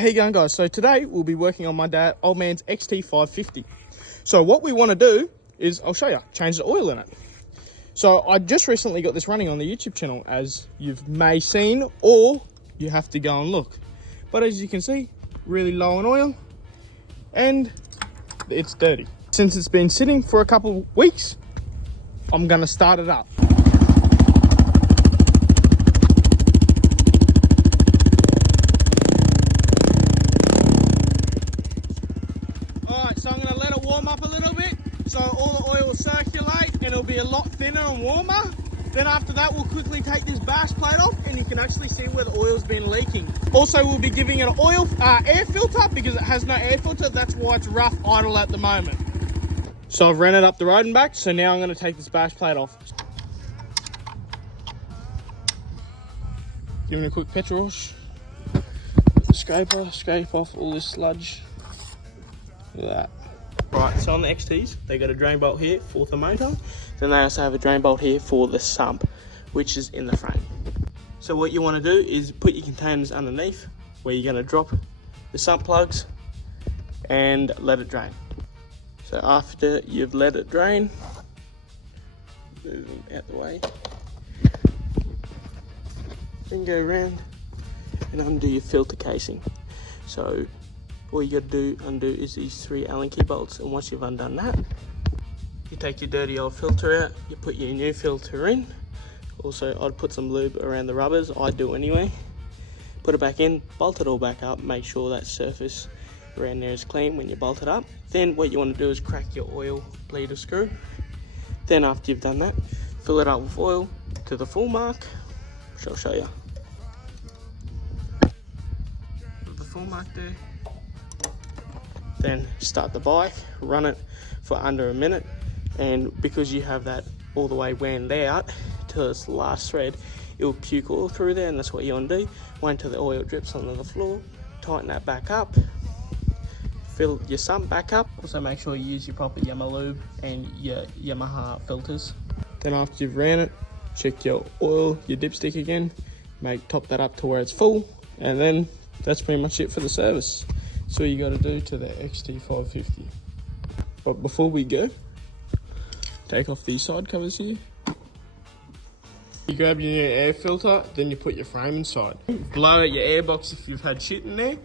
How you going, guys? So today we'll be working on my old man's XT550. So what we want to do is, I'll show you, change the oil in it. So I just recently got this running on the YouTube channel, as you may seen, or you have to go and look. But as you can see, really low on oil and it's dirty. Since it's been sitting for a couple weeks, I'm gonna start it up. So I'm going to let it warm up a little bit so all the oil will circulate and it'll be a lot thinner and warmer. Then after that, we'll quickly take this bash plate off and you can actually see where the oil's been leaking. Also, we'll be giving it an air filter because it has no air filter. That's why it's rough idle at the moment. So I've ran it up the road and back. So now I'm going to take this bash plate off. Give it a quick petrol wash. With the scraper, scrape off all this sludge. Look at that. Right, so on the XTs, they got a drain bolt here for the motor. Then they also have a drain bolt here for the sump, which is in the frame. So what you want to do is put your containers underneath, where you're going to drop the sump plugs and let it drain. So after you've let it drain, move them out the way, then go around and undo your filter casing. So all you got to undo is these 3 Allen key bolts, and once you've undone that, you take your dirty old filter out, you put your new filter in. Also, I'd put some lube around the rubbers, I do anyway. Put it back in, bolt it all back up, make sure that surface around there is clean when you bolt it up. Then what you want to do is crack your oil bleeder screw. Then after you've done that, fill it up with oil to the full mark, which I'll show you. With the full mark there. Then start the bike, run it for under a minute, and because you have that all the way wound out to its last thread, it will puke oil through there, and that's what you want to do. Wait until the oil drips onto the floor, tighten that back up, fill your sump back up. Also make sure you use your proper Yamaha lube and your Yamaha filters. Then after you've ran it, check your oil, your dipstick again, top that up to where it's full, and then that's pretty much it for the service. So you got to do to the XT550. But before we go, take off these side covers here. You grab your new air filter, then you put your frame inside. Blow out your air box if you've had shit in there.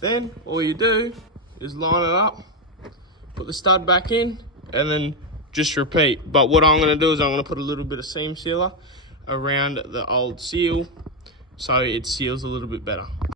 Then all you do is line it up, put the stud back in, and then just repeat. But what I'm going to do is I'm going to put a little bit of seam sealer around the old seal so it seals a little bit better.